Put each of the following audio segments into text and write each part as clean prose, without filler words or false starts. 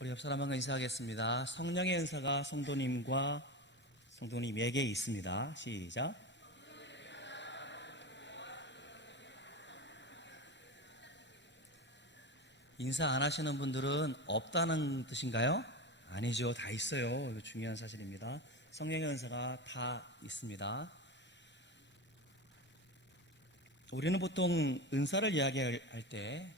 우리 옆 사람과 인사하겠습니다. 성령의 은사가 성도님과 성도님에게 있습니다. 시작. 인사 안 하시는 분들은 없다는 뜻인가요? 아니죠. 다 있어요. 이거 중요한 사실입니다. 성령의 은사가 다 있습니다. 우리는 보통 은사를 이야기할 때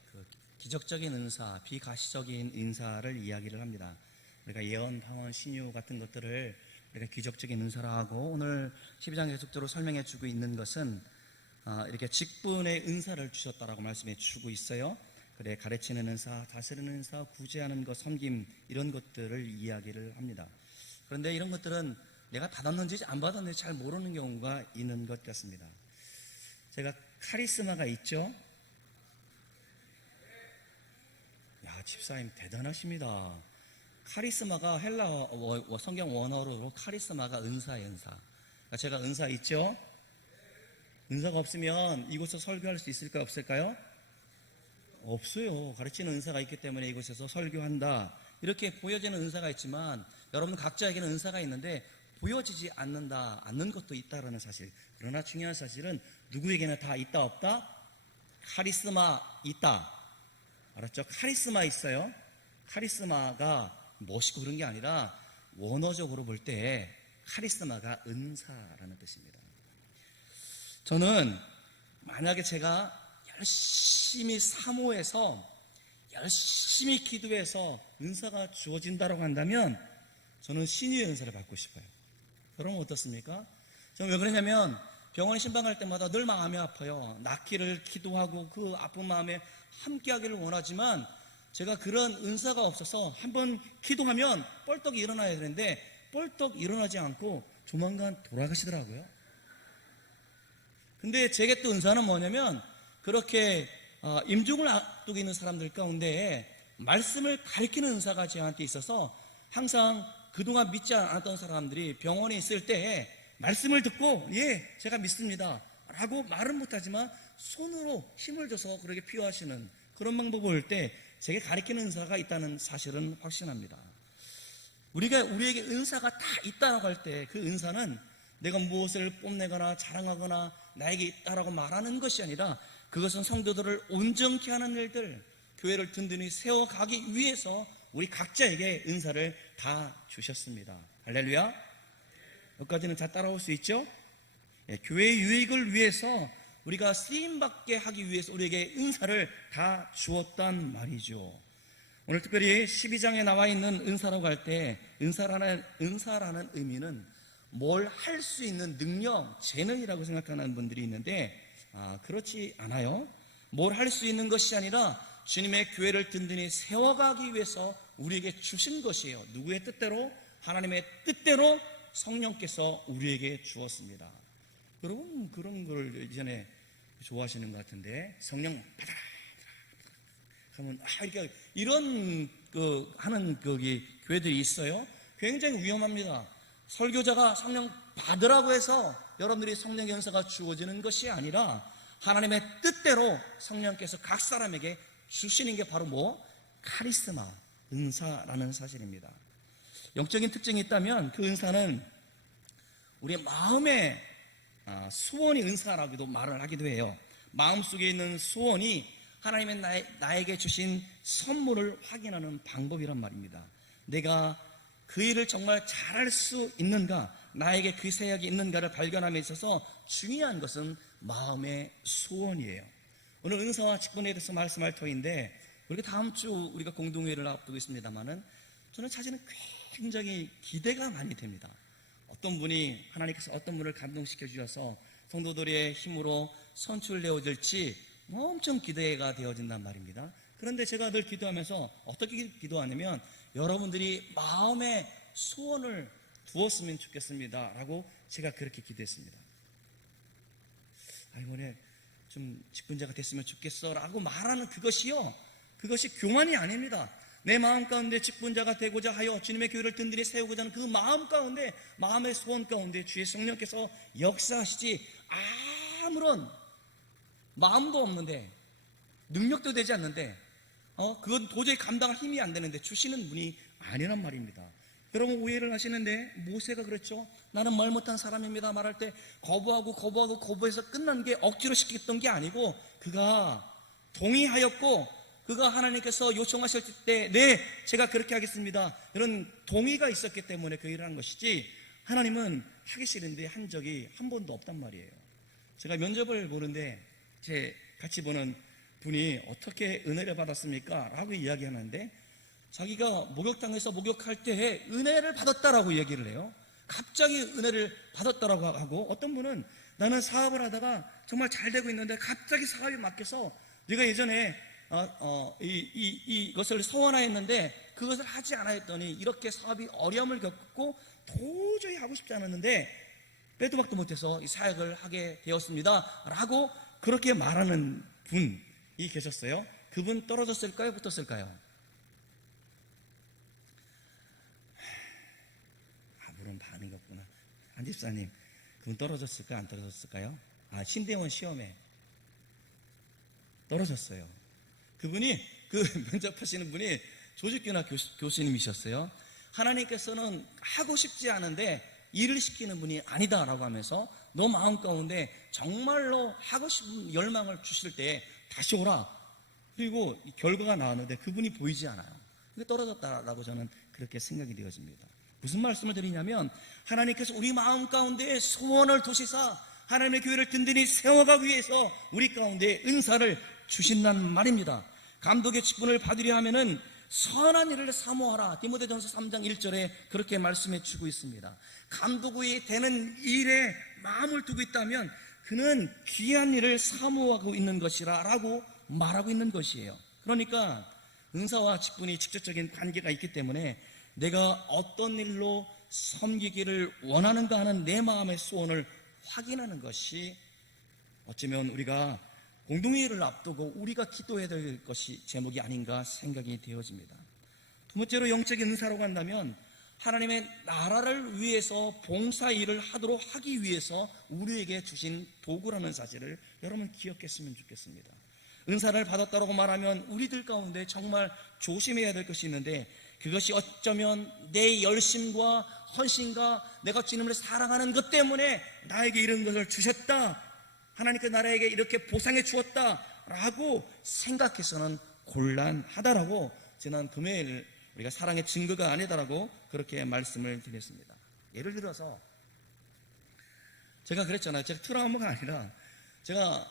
기적적인 은사, 비가시적인 은사를 이야기를 합니다. 우리가 예언, 방언, 신유 같은 것들을 우리가 기적적인 은사라 하고, 오늘 12장 계속적으로 설명해 주고 있는 것은 이렇게 직분의 은사를 주셨다라고 말씀해 주고 있어요. 그래, 가르치는 은사, 다스리는 은사, 구제하는 것, 섬김, 이런 것들을 이야기를 합니다. 그런데 이런 것들은 내가 받았는지 안 받았는지 잘 모르는 경우가 있는 것 같습니다. 제가 카리스마가 있죠? 야, 집사님 대단하십니다. 카리스마가 헬라 성경 원어로 카리스마가 은사의 은사. 그러니까 제가 은사 있죠? 은사가 없으면 이곳에서 설교할 수 있을까요? 없을까요? 없어요. 가르치는 은사가 있기 때문에 이곳에서 설교한다. 이렇게 보여지는 은사가 있지만 여러분 각자에게는 은사가 있는데 보여지지 않는 것도 있다라는 사실. 그러나 중요한 사실은 누구에게나 다 있다 없다? 카리스마 있다. 알았죠? 카리스마 있어요. 카리스마가 멋있고 그런 게 아니라 원어적으로 볼 때 카리스마가 은사라는 뜻입니다. 저는 만약에 제가 열심히 사모해서 열심히 기도해서 은사가 주어진다고 한다면 저는 신유의 은사를 받고 싶어요. 그러면 어떻습니까? 저는 왜 그러냐면 병원에 신방 갈 때마다 늘 마음이 아파요. 낫기를 기도하고 그 아픈 마음에 함께하기를 원하지만 제가 그런 은사가 없어서 한번 기도하면 뻘떡 일어나야 되는데 뻘떡 일어나지 않고 조만간 돌아가시더라고요. 근데 제게 또 은사는 뭐냐면 그렇게 임종을 앞두고 있는 사람들 가운데 말씀을 가르치는 은사가 저한테 있어서 항상 그동안 믿지 않았던 사람들이 병원에 있을 때 말씀을 듣고 예, 제가 믿습니다 라고 말은 못하지만 손으로 힘을 줘서 그렇게 피워하시는 그런 방법을 볼 때 제게 가르치는 은사가 있다는 사실은 확신합니다. 우리에게 은사가 다 있다라고 할 때 그 은사는 내가 무엇을 뽐내거나 자랑하거나 나에게 있다라고 말하는 것이 아니라 그것은 성도들을 온전케 하는 일들, 교회를 든든히 세워가기 위해서 우리 각자에게 은사를 다 주셨습니다. 할렐루야. 여기까지는 다 따라올 수 있죠? 교회의 유익을 위해서 우리가 쓰임받게 하기 위해서 우리에게 은사를 다 주었단 말이죠. 오늘 특별히 12장에 나와 있는 은사라고 할 때 은사라는 의미는 뭘 할 수 있는 능력, 재능이라고 생각하는 분들이 있는데 그렇지 않아요. 뭘 할 수 있는 것이 아니라 주님의 교회를 든든히 세워가기 위해서 우리에게 주신 것이에요. 누구의 뜻대로? 하나님의 뜻대로 성령께서 우리에게 주었습니다. 여러분 그런 걸 이전에 좋아하시는 것 같은데 성령 받아라 하면 이렇게 이런 하는 교회들이 있어요. 굉장히 위험합니다. 설교자가 성령 받으라고 해서 여러분들이 성령의 은사가 주어지는 것이 아니라 하나님의 뜻대로 성령께서 각 사람에게 주시는 게 바로 카리스마, 은사라는 사실입니다. 영적인 특징이 있다면 그 은사는 우리의 마음의 소원이 은사라고도 말을 하기도 해요. 마음속에 있는 소원이 하나님의 나에게 주신 선물을 확인하는 방법이란 말입니다. 내가 그 일을 정말 잘할 수 있는가, 나에게 그 사역이 있는가를 발견함에 있어서 중요한 것은 마음의 소원이에요. 오늘 은사와 직분에 대해서 말씀할 터인데 우리가 다음 주 우리가 공동회의를 앞두고 있습니다만은 저는 사실은 굉장히 기대가 많이 됩니다. 어떤 분이 하나님께서 어떤 분을 감동시켜 주셔서 성도들의 힘으로 선출되어질지 엄청 기대가 되어진단 말입니다. 그런데 제가 늘 기도하면서 어떻게 기도하냐면 여러분들이 마음의 소원을 두었으면 좋겠습니다 라고 제가 그렇게 기도했습니다. 이번에 좀 직분자가 됐으면 좋겠어 라고 말하는 그것이 교만이 아닙니다. 내 마음 가운데 직분자가 되고자 하여 주님의 교회를 든든히 세우고자 하는 그 마음 가운데, 마음의 소원 가운데 주의 성령께서 역사하시지 아무런 마음도 없는데 능력도 되지 않는데 그건 도저히 감당할 힘이 안 되는데 주시는 분이 아니란 말입니다. 여러분 오해를 하시는데 모세가 그랬죠. 나는 말 못한 사람입니다 말할 때 거부해서 끝난 게 억지로 시켰던 게 아니고 그가 동의하였고 그가 하나님께서 요청하실 때 네 제가 그렇게 하겠습니다 이런 동의가 있었기 때문에 그 일을 한 것이지 하나님은 하기 싫은데 한 적이 한 번도 없단 말이에요. 제가 면접을 보는데 제 같이 보는 분이 어떻게 은혜를 받았습니까? 라고 이야기하는데 자기가 목욕탕에서 목욕할 때 은혜를 받았다라고 얘기를 해요. 갑자기 은혜를 받았다라고 하고 어떤 분은 나는 사업을 하다가 정말 잘 되고 있는데 갑자기 사업이 막혀서 내가 예전에 이것을 서원하였는데 그것을 하지 않았더니 이렇게 사업이 어려움을 겪고 도저히 하고 싶지 않았는데 빼도 박도 못해서 이 사역을 하게 되었습니다 라고 그렇게 말하는 분이 계셨어요. 그분 떨어졌을까요? 붙었을까요? 물은 반응이 없구나. 한 집사님 그분 떨어졌을까요? 안 떨어졌을까요? 신대원 시험에 떨어졌어요. 그분이 그 면접하시는 분이 조직교나 교수님이셨어요. 하나님께서는 하고 싶지 않은데 일을 시키는 분이 아니다라고 하면서 너 마음 가운데 정말로 하고 싶은 열망을 주실 때 다시 오라. 그리고 결과가 나왔는데 그분이 보이지 않아요. 근데 떨어졌다라고 저는 그렇게 생각이 되어집니다. 무슨 말씀을 드리냐면 하나님께서 우리 마음 가운데 소원을 두시사 하나님의 교회를 든든히 세워가기 위해서 우리 가운데 은사를 주신다는 말입니다. 감독의 직분을 받으려 하면은 선한 일을 사모하라. 디모데전서 3장 1절에 그렇게 말씀해 주고 있습니다. 감독이 되는 일에 마음을 두고 있다면 그는 귀한 일을 사모하고 있는 것이라 라고 말하고 있는 것이에요. 그러니까 은사와 직분이 직접적인 관계가 있기 때문에 내가 어떤 일로 섬기기를 원하는가 하는 내 마음의 소원을 확인하는 것이 어쩌면 우리가 공동회의를 앞두고 우리가 기도해야 될 것이 제목이 아닌가 생각이 되어집니다. 두 번째로 영적인 은사라고 한다면 하나님의 나라를 위해서 봉사 일을 하도록 하기 위해서 우리에게 주신 도구라는 사실을 여러분 기억했으면 좋겠습니다. 은사를 받았다고 말하면 우리들 가운데 정말 조심해야 될 것이 있는데 그것이 어쩌면 내 열심과 헌신과 내가 주님을 사랑하는 것 때문에 나에게 이런 것을 주셨다, 하나님께 나라에게 이렇게 보상해 주었다라고 생각해서는 곤란하다라고 지난 금요일 우리가 사랑의 증거가 아니다라고 그렇게 말씀을 드렸습니다. 예를 들어서 제가 그랬잖아요. 제가 트라우마가 아니라 제가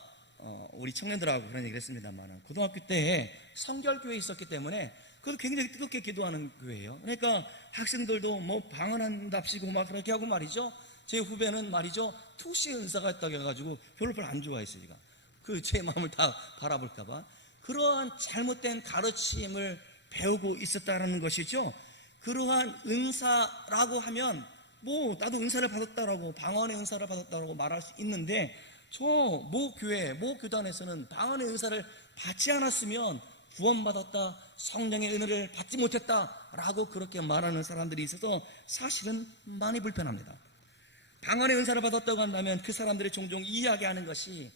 우리 청년들하고 그런 얘기를 했습니다만 고등학교 때 성결교회에 있었기 때문에 그것도 굉장히 뜨겁게 기도하는 교회예요. 그러니까 학생들도 뭐 방언한답시고 막 그렇게 하고 말이죠. 제 후배는 말이죠, 투시 은사가 있다고 해가지고 별로 안 좋아했어요. 제가 제 마음을 다 바라볼까봐 그러한 잘못된 가르침을 배우고 있었다라는 것이죠. 그러한 은사라고 하면 뭐 나도 은사를 받았다라고 방언의 은사를 받았다라고 말할 수 있는데 저 모 교회 모 교단에서는 방언의 은사를 받지 않았으면 구원받았다, 성령의 은혜를 받지 못했다라고 그렇게 말하는 사람들이 있어서 사실은 많이 불편합니다. 방언의 은사를 받았다고 한다면 그 사람들이 종종 이야기하는 것이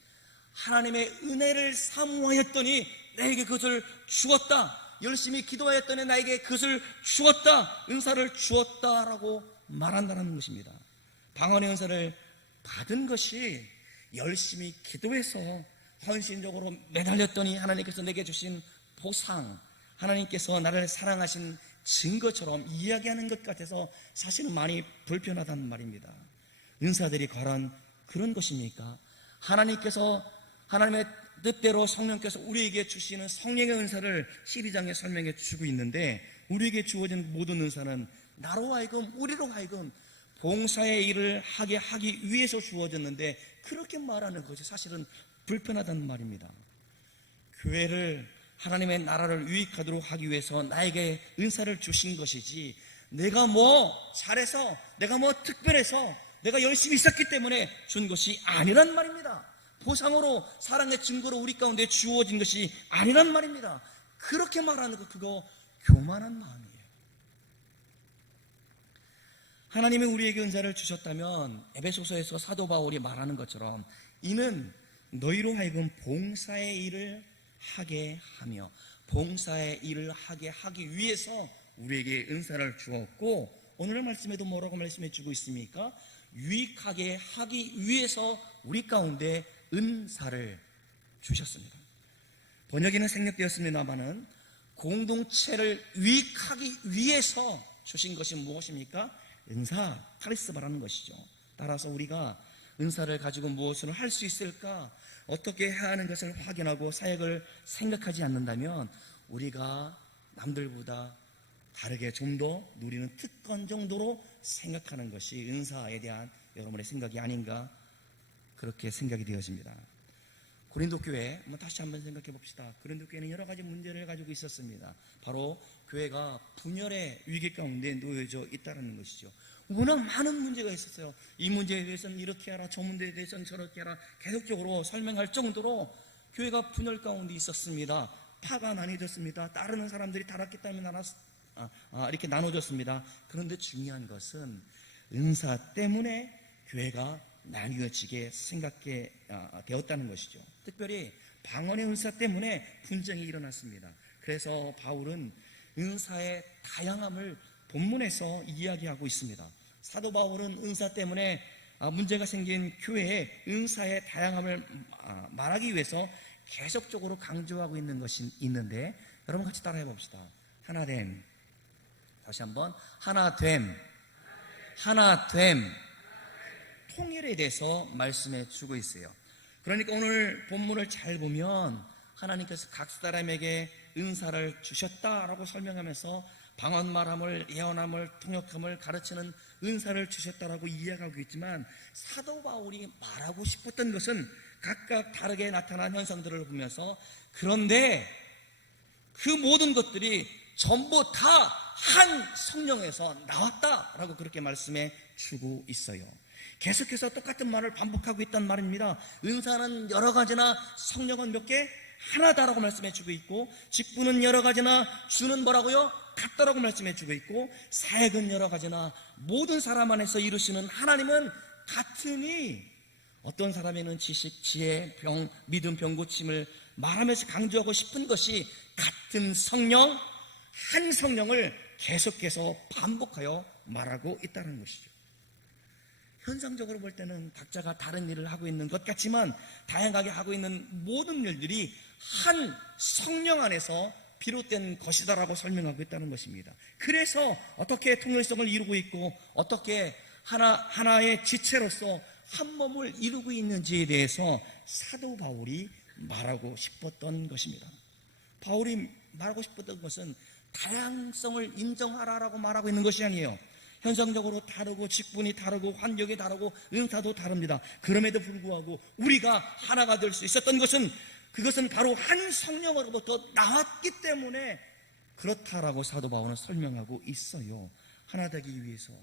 하나님의 은혜를 사모하였더니 나에게 그것을 주었다, 열심히 기도하였더니 나에게 그것을 주었다, 은사를 주었다라고 말한다는 것입니다. 방언의 은사를 받은 것이 열심히 기도해서 헌신적으로 매달렸더니 하나님께서 내게 주신 보상, 하나님께서 나를 사랑하신 증거처럼 이야기하는 것 같아서 사실은 많이 불편하단 말입니다. 은사들이 과연 그런 것입니까? 하나님께서 하나님의 뜻대로 성령께서 우리에게 주시는 성령의 은사를 12장에 설명해 주고 있는데 우리에게 주어진 모든 은사는 나로 하여금 우리로 하여금 봉사의 일을 하기 위해서 주어졌는데 그렇게 말하는 것이 사실은 불편하다는 말입니다. 교회를 하나님의 나라를 유익하도록 하기 위해서 나에게 은사를 주신 것이지 내가 뭐 잘해서 내가 뭐 특별해서 내가 열심히 있었기 때문에 준 것이 아니란 말입니다. 보상으로 사랑의 증거로 우리 가운데 주어진 것이 아니란 말입니다. 그렇게 말하는 거 그거 교만한 마음이에요. 하나님이 우리에게 은사를 주셨다면 에베소서에서 사도 바울이 말하는 것처럼 이는 너희로 하여금 봉사의 일을 하게 하며 봉사의 일을 하기 위해서 우리에게 은사를 주었고, 오늘 말씀에도 뭐라고 말씀해 주고 있습니까? 유익하게 하기 위해서 우리 가운데 은사를 주셨습니다. 번역에는 생략되었습니다마는 공동체를 유익하기 위해서 주신 것이 무엇입니까? 은사, 카리스마라는 것이죠. 따라서 우리가 은사를 가지고 무엇을 할 수 있을까? 어떻게 해야 하는 것을 확인하고 사역을 생각하지 않는다면 우리가 남들보다 다르게 좀 더 누리는 특권 정도로 생각하는 것이 은사에 대한 여러분의 생각이 아닌가, 그렇게 생각이 되어집니다. 고린도 교회 다시 한번 생각해 봅시다. 고린도 교회는 여러 가지 문제를 가지고 있었습니다. 바로 교회가 분열의 위기 가운데 놓여져 있다는 것이죠. 워낙 많은 문제가 있었어요. 이 문제에 대해서는 이렇게 하라, 저 문제에 대해서는 저렇게 하라, 계속적으로 설명할 정도로 교회가 분열 가운데 있었습니다. 파가 나뉘어졌습니다. 따르는 사람들이 타락기 때문에 이렇게 나눠졌습니다. 그런데 중요한 것은 은사 때문에 교회가 나뉘어지게 생각게 되었다는 것이죠. 특별히 방언의 은사 때문에 분쟁이 일어났습니다. 그래서 바울은 은사의 다양함을 본문에서 이야기하고 있습니다. 사도 바울은 은사 때문에 문제가 생긴 교회의 은사의 다양함을 말하기 위해서 계속적으로 강조하고 있는 것이 있는데, 여러분 같이 따라해 봅시다. 하나됨. 다시 한번 하나됨. 하나됨. 통일에 대해서 말씀해 주고 있어요. 그러니까 오늘 본문을 잘 보면 하나님께서 각 사람에게 은사를 주셨다라고 설명하면서 방언말함을, 예언함을, 통역함을 가르치는 은사를 주셨다라고 이야기하고 있지만, 사도 바울이 말하고 싶었던 것은 각각 다르게 나타난 현상들을 보면서, 그런데 그 모든 것들이 전부 다 한 성령에서 나왔다라고 그렇게 말씀해 주고 있어요. 계속해서 똑같은 말을 반복하고 있단 말입니다. 은사는 여러 가지나 성령은 몇 개? 하나다라고 말씀해 주고 있고, 직분은 여러 가지나 주는 뭐라고요? 같다라고 말씀해 주고 있고, 사역은 여러 가지나 모든 사람 안에서 이루시는 하나님은 같으니, 어떤 사람에는 지식, 지혜, 병, 믿음, 병 고침을 말하면서 강조하고 싶은 것이 같은 성령, 한 성령을 계속해서 반복하여 말하고 있다는 것이죠. 현상적으로 볼 때는 각자가 다른 일을 하고 있는 것 같지만, 다양하게 하고 있는 모든 일들이 한 성령 안에서 비롯된 것이다라고 설명하고 있다는 것입니다. 그래서 어떻게 통일성을 이루고 있고, 어떻게 하나의 지체로서 한 몸을 이루고 있는지에 대해서 사도 바울이 말하고 싶었던 것입니다. 바울이 말하고 싶었던 것은 다양성을 인정하라라고 말하고 있는 것이 아니에요. 현상적으로 다르고, 직분이 다르고, 환경이 다르고, 은사도 다릅니다. 그럼에도 불구하고 우리가 하나가 될 수 있었던 것은, 그것은 바로 한 성령으로부터 나왔기 때문에 그렇다라고 사도 바울은 설명하고 있어요. 하나 되기 위해서.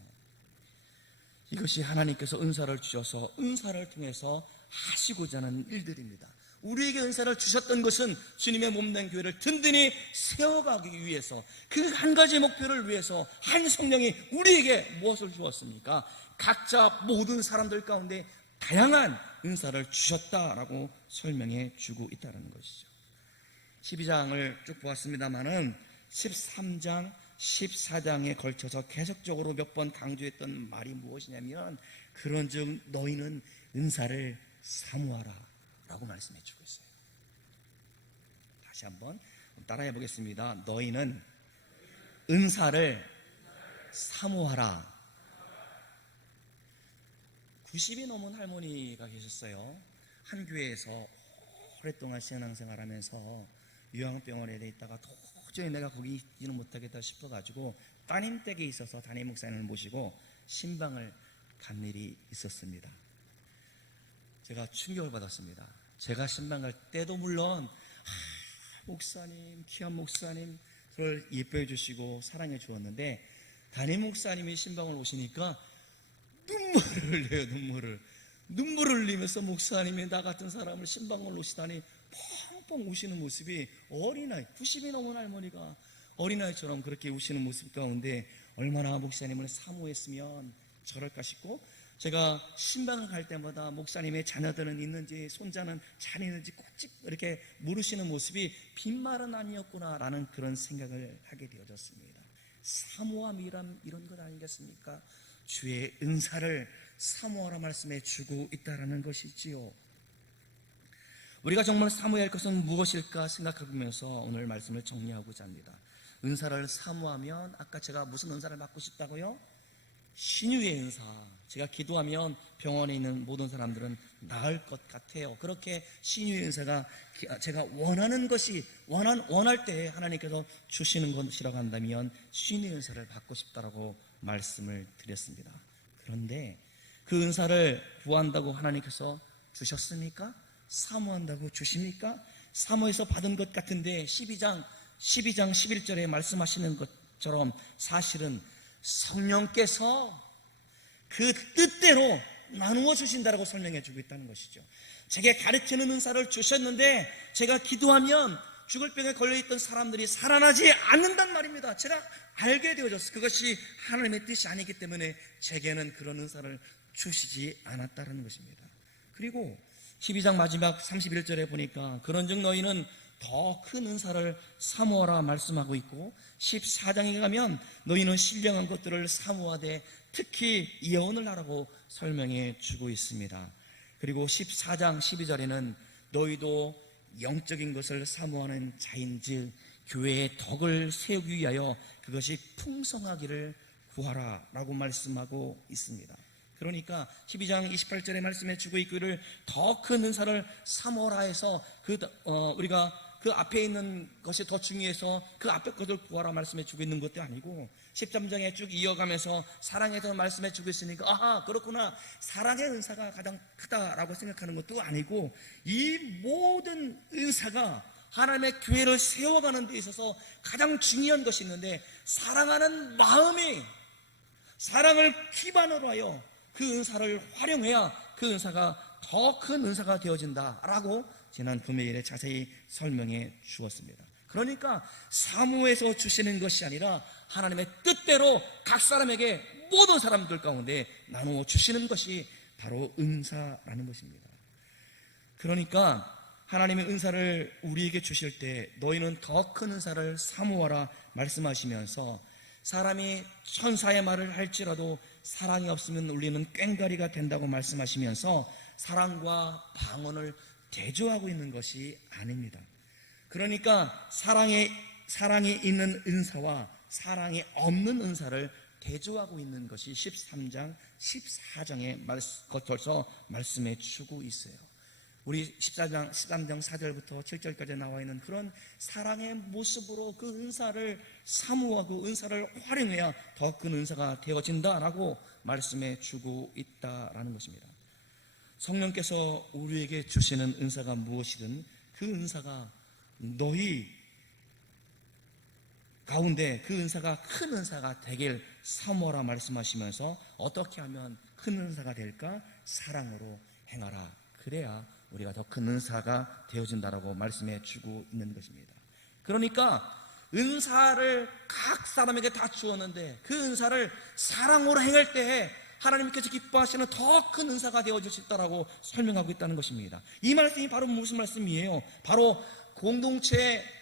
이것이 하나님께서 은사를 주셔서 은사를 통해서 하시고자 하는 일들입니다. 우리에게 은사를 주셨던 것은 주님의 몸된 교회를 든든히 세워가기 위해서, 그 한 가지 목표를 위해서 한 성령이 우리에게 무엇을 주었습니까? 각자 모든 사람들 가운데 다양한 은사를 주셨다라고 설명해 주고 있다는 것이죠. 12장을 쭉 보았습니다마는 13장, 14장에 걸쳐서 계속적으로 몇 번 강조했던 말이 무엇이냐면, 그런즉 너희는 은사를 사모하라 라고 말씀해 주고 있어요. 다시 한번 따라해 보겠습니다. 너희는 은사를 사모하라. 90이 넘은 할머니가 계셨어요. 한 교회에서 오랫동안 신앙생활 하면서 요양병원에 있다가 도저히 내가 거기 있지는 못하겠다 싶어가지고 따님 댁에 있어서 담임 목사님을 모시고 신방을 간 일이 있었습니다. 제가 충격을 받았습니다. 제가 신방 갈 때도 물론 목사님, 귀한 목사님 저를 예뻐해 주시고 사랑해 주었는데, 담임 목사님이 신방을 오시니까 눈물을 흘려요. 눈물을 흘리면서 목사님이 나 같은 사람을 신방을 오시다니 펑펑 우시는 모습이, 어린아이, 90이 넘은 할머니가 어린아이처럼 그렇게 우시는 모습 가운데 얼마나 목사님을 사모했으면 저럴까 싶고, 제가 신방을 갈 때마다 목사님의 자녀들은 있는지 손자는 잘 있는지 꼭집 이렇게 물으시는 모습이 빈말은 아니었구나라는 그런 생각을 하게 되어졌습니다. 사모함이란 이런 것 아니겠습니까? 주의 은사를 사모하라 말씀해 주고 있다라는 것이지요. 우리가 정말 사모해야 할 것은 무엇일까 생각해보면서 오늘 말씀을 정리하고자 합니다. 은사를 사모하면 아까 제가 무슨 은사를 받고 싶다고요? 신유의 은사. 제가 기도하면 병원에 있는 모든 사람들은 나을 것 같아요. 그렇게 신유의 은사가 제가 원하는 것이 원할 때 하나님께서 주시는 것이라고 한다면 신유의 은사를 받고 싶다라고 말씀을 드렸습니다. 그런데 그 은사를 구한다고 하나님께서 주셨습니까? 사모한다고 주십니까? 사모해서 받은 것 같은데 12장 11절에 말씀하시는 것처럼 사실은 성령께서 그 뜻대로 나누어 주신다라고 설명해 주고 있다는 것이죠. 제게 가르치는 은사를 주셨는데 제가 기도하면 죽을 병에 걸려있던 사람들이 살아나지 않는단 말입니다. 제가 알게 되어졌어요. 그것이 하나님의 뜻이 아니기 때문에 제게는 그런 은사를 주시지 않았다는 것입니다. 그리고 12장 마지막 31절에 보니까 그런즉 너희는 더 큰 은사를 사모하라 말씀하고 있고 14장에 가면 너희는 신령한 것들을 사모하되 특히 예언을 하라고 설명해 주고 있습니다. 그리고 14장 12절에는 너희도 영적인 것을 사모하는 자인즉 교회의 덕을 세우기 위하여 그것이 풍성하기를 구하라 라고 말씀하고 있습니다. 그러니까 12장 28절에 말씀해 주고 있기를 더 큰 은사를 사모하라 해서 우리가 그 앞에 있는 것이 더 중요해서 그 앞에 것을 구하라 말씀해 주고 있는 것도 아니고 13장에 쭉 이어가면서 사랑에서 말씀해 주고 있으니까 아하 그렇구나 사랑의 은사가 가장 크다라고 생각하는 것도 아니고 이 모든 은사가 하나님의 교회를 세워가는 데 있어서 가장 중요한 것이 있는데 사랑하는 마음이 사랑을 기반으로 하여 그 은사를 활용해야 그 은사가 더 큰 은사가 되어진다라고 지난 금요일에 자세히 설명해 주었습니다. 그러니까 사모해서 주시는 것이 아니라 하나님의 뜻대로 각 사람에게 모든 사람들 가운데 나누어 주시는 것이 바로 은사라는 것입니다. 그러니까 하나님의 은사를 우리에게 주실 때 너희는 더 큰 은사를 사모하라 말씀하시면서 사람이 천사의 말을 할지라도 사랑이 없으면 우리는 꽹과리가 된다고 말씀하시면서 사랑과 방언을 대조하고 있는 것이 아닙니다. 그러니까 사랑이 있는 은사와 사랑이 없는 은사를 대조하고 있는 것이 13장 14장에 거쳐서 말씀해 주고 있어요. 우리 13장 4절부터 7절까지 나와 있는 그런 사랑의 모습으로 그 은사를 사모하고 은사를 활용해야 더 큰 은사가 되어진다라고 말씀해 주고 있다라는 것입니다. 성령께서 우리에게 주시는 은사가 무엇이든 그 은사가 너희 가운데 그 은사가 큰 은사가 되길 사모하라 말씀하시면서 어떻게 하면 큰 은사가 될까? 사랑으로 행하라. 그래야 우리가 더 큰 은사가 되어진다라고 말씀해 주고 있는 것입니다. 그러니까 은사를 각 사람에게 다 주었는데 그 은사를 사랑으로 행할 때에 하나님께서 기뻐하시는 더 큰 은사가 되어질 수 있다라고 설명하고 있다는 것입니다. 이 말씀이 바로 무슨 말씀이에요? 바로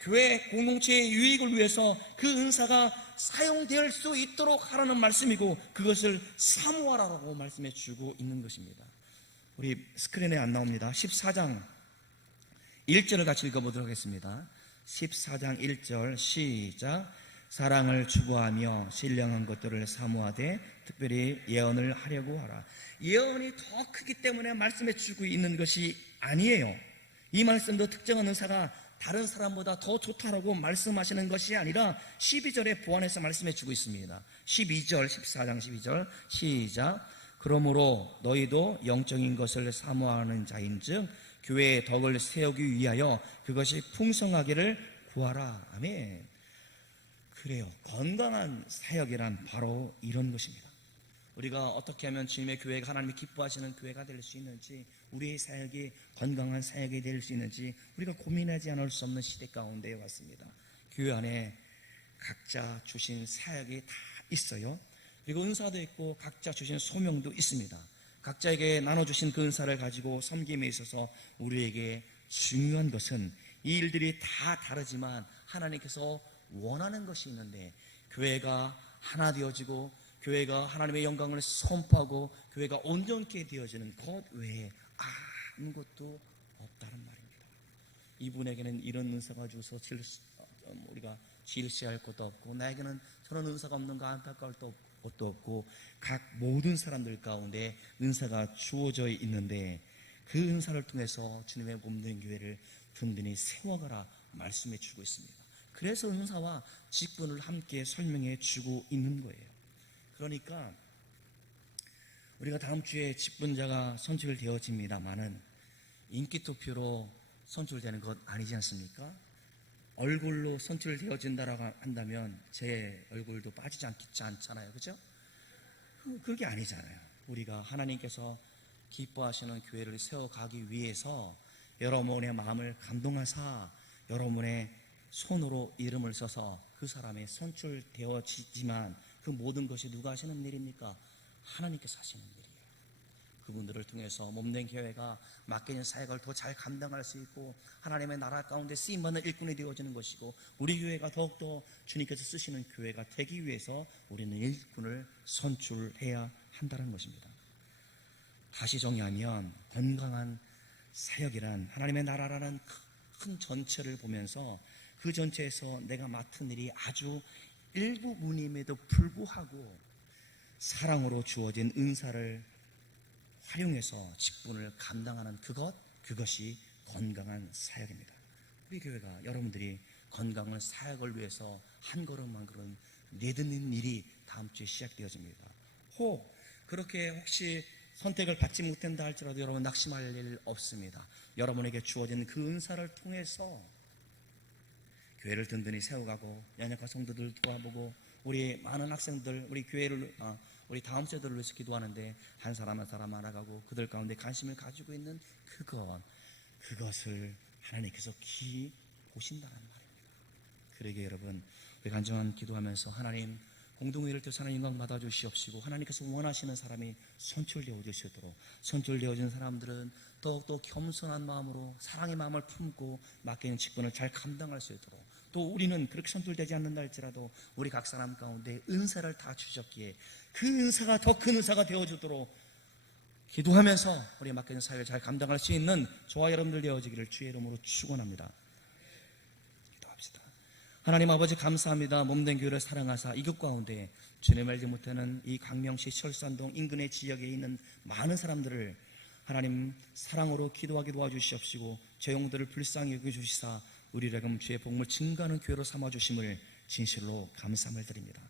교회 공동체의 유익을 위해서 그 은사가 사용될 수 있도록 하라는 말씀이고 그것을 사모하라고 말씀해 주고 있는 것입니다. 우리 스크린에 안 나옵니다. 14장 1절을 같이 읽어보도록 하겠습니다. 14장 1절 시작. 사랑을 추구하며 신령한 것들을 사모하되 특별히 예언을 하려고 하라. 예언이 더 크기 때문에 말씀해 주고 있는 것이 아니에요. 이 말씀도 특정한 은사가 다른 사람보다 더 좋다라고 말씀하시는 것이 아니라 12절에 보완해서 말씀해 주고 있습니다. 12절 14장 12절 시작. 그러므로 너희도 영적인 것을 사모하는 자인즉 교회의 덕을 세우기 위하여 그것이 풍성하기를 구하라. 아멘. 그래요. 건강한 사역이란 바로 이런 것입니다. 우리가 어떻게 하면 주님의 교회가 하나님이 기뻐하시는 교회가 될 수 있는지, 우리의 사역이 건강한 사역이 될 수 있는지 우리가 고민하지 않을 수 없는 시대 가운데에 왔습니다. 교회 안에 각자 주신 사역이 다 있어요. 그리고 은사도 있고 각자 주신 소명도 있습니다. 각자에게 나눠주신 그 은사를 가지고 섬김에 있어서 우리에게 중요한 것은 이 일들이 다 다르지만 하나님께서 원하는 것이 있는데, 교회가 하나 되어지고 교회가 하나님의 영광을 선포하고 교회가 온전케 되어지는 것 외에 아무것도 없다는 말입니다. 이분에게는 이런 은사가 주어서 우리가 질시할 것도 없고, 나에게는 저런 은사가 없는가 안타까울 것도 없고, 각 모든 사람들 가운데 은사가 주어져 있는데 그 은사를 통해서 주님의 몸된 교회를 든든히 세워가라 말씀해 주고 있습니다. 그래서 은사와 직분을 함께 설명해 주고 있는 거예요. 그러니까 우리가 다음 주에 직분자가 선출되어집니다마는 인기 투표로 선출되는 것 아니지 않습니까? 얼굴로 선출되어진다라고 한다면 제 얼굴도 빠지지 않잖아요. 그죠? 그게 아니잖아요. 우리가 하나님께서 기뻐하시는 교회를 세워가기 위해서 여러분의 마음을 감동하사 여러분의 손으로 이름을 써서 그 사람이 선출되어지지만 그 모든 것이 누가 하시는 일입니까? 하나님께서 하시는 일이에요. 그분들을 통해서 몸된 교회가 맡겨진 사역을 더 잘 감당할 수 있고 하나님의 나라 가운데 쓰임받는 일꾼이 되어지는 것이고, 우리 교회가 더욱더 주님께서 쓰시는 교회가 되기 위해서 우리는 일꾼을 선출해야 한다는 것입니다. 다시 정리하면 건강한 사역이란 하나님의 나라라는 큰 전체를 보면서 그 전체에서 내가 맡은 일이 아주 일부분임에도 불구하고 사랑으로 주어진 은사를 활용해서 직분을 감당하는 그것이 건강한 사역입니다. 우리 교회가 여러분들이 건강한 사역을 위해서 한 걸음 한 걸음 내딛는 일이 다음 주에 시작되어집니다. 그렇게 혹시 선택을 받지 못한다 할지라도 여러분 낙심할 일 없습니다. 여러분에게 주어진 그 은사를 통해서 교회를 든든히 세워가고 연약한 성도들 도와보고, 우리 많은 학생들 우리 교회를 우리 다음 세대를 위해서 기도하는데 한 사람 한 사람 알아가고 그들 가운데 관심을 가지고 있는 그것을 하나님께서 기이 보신다는 말입니다. 그러게 여러분, 우리 간절한 기도하면서 하나님 공동회를 통해서 하나님 영광 받아주시옵시고, 하나님께서 원하시는 사람이 선출되어 주시도록, 선출되어진 사람들은 더욱더 겸손한 마음으로 사랑의 마음을 품고 맡기는 직분을 잘 감당할 수 있도록, 또 우리는 그렇게 선출되지 않는다 할지라도 우리 각 사람 가운데 은사를 다 주셨기에 그 은사가 더 큰 은사가 되어주도록 기도하면서 우리 맡겨진 사역을 잘 감당할 수 있는 저와 여러분들 되어지기를 주의 이름으로 축원합니다. 기도합시다. 하나님 아버지 감사합니다. 몸된 교회를 사랑하사 이곳 가운데 주님 알지 못하는 이 강명시 철산동 인근의 지역에 있는 많은 사람들을 하나님 사랑으로 기도하게 도와주시옵시고, 제 영들을 불쌍히 여겨주시사 우리를 주의 복음을 증거하는 교회로 삼아주심을 진실로 감사함을 드립니다.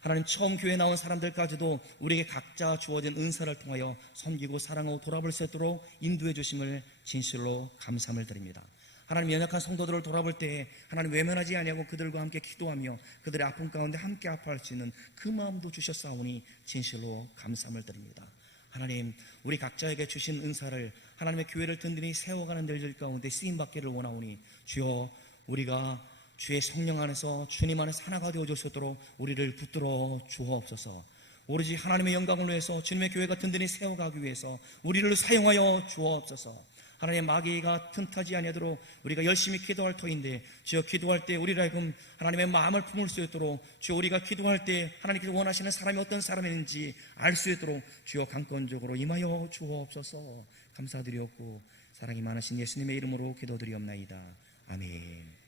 하나님 처음 교회에 나온 사람들까지도 우리에게 각자 주어진 은사를 통하여 섬기고 사랑하고 돌아볼 수 있도록 인도해 주심을 진실로 감사함을 드립니다. 하나님 연약한 성도들을 돌아볼 때에 하나님 외면하지 아니하고 그들과 함께 기도하며 그들의 아픔 가운데 함께 아파할 수 있는 그 마음도 주셨사오니 진실로 감사함을 드립니다. 하나님 우리 각자에게 주신 은사를 하나님의 교회를 든든히 세워가는 일들 가운데 쓰임받기를 원하오니 주여 우리가 주의 성령 안에서 주님 안에서 하나가 되어 주시도록 우리를 붙들어 주옵소서. 오로지 하나님의 영광을 위해서 주님의 교회가 든든히 세워가기 위해서 우리를 사용하여 주옵소서. 하나님 마귀가 틈타지 아니하도록 우리가 열심히 기도할 터인데 주여 기도할 때 우리를 하여금 하나님의 마음을 품을 수 있도록, 주여 우리가 기도할 때 하나님께서 원하시는 사람이 어떤 사람인지 알 수 있도록 주여 강권적으로 임하여 주옵소서. 감사드리옵고 사랑이 많으신 예수님의 이름으로 기도드리옵나이다. 아멘.